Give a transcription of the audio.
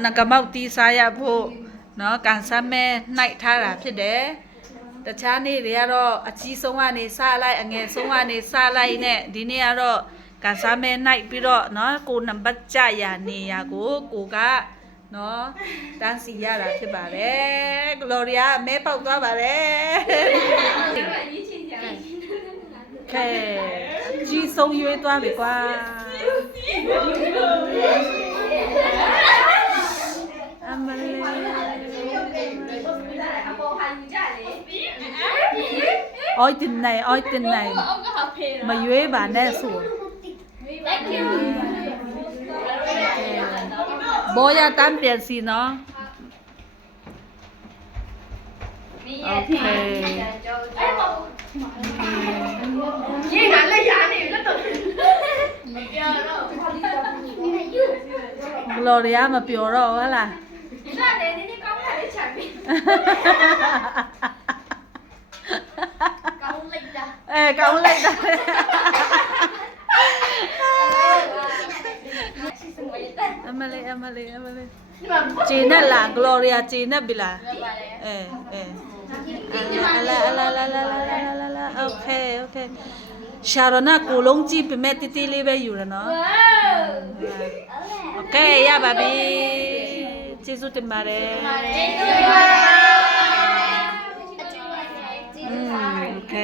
နကမောက်တီးစားရဖို့နော်ကန်ဆမ်းမဲနှိုက်ထားတာဖြစ်တယ်တခြားနေ့တွေကတော့အကြီးဆုံးကနေစားလိုက်အငယ်ဆုံးကနေစားလိုက်နဲ့ဒီနေ့ကတော့ကန်ဆမ်းမဲနှိုက်ပြီးတော့နော်ကိုနံပါတ်ကြရနေရကိုကနော်တန်းစီရတာဖြစ်ပါတယ်ဂလိုရီယာမဲပေါက်သွားပါတယ်ကဲအကြီးဆုံးရွေးသွားပြီကွာအမလေးအိုက်တင်နိုင်မရွေးပါနဲ့ဆိုဘောရတန်းပြန်စီနော်โอเคရေးငါလက်ရနေလက်တော့မပြောတော့ဂလိုရီယာမပြောတော့ဟလားဒါလည်းနည်းနည်းကောင်းတာလေးချက်ပြီကောင်းလိုက်တာကောင်းလိုက်တာအမလေးဂျင်းနဲ့လားဂလိုရီယာဂျင်းနဲ့ပြီလားလာโอเคရှာရနာကိုလုံးကြည့်ပြမဲ့တီလေးပဲယူရနော်โอเคရပါပြီကျေးဇူးတင်ပါတယ်โอเค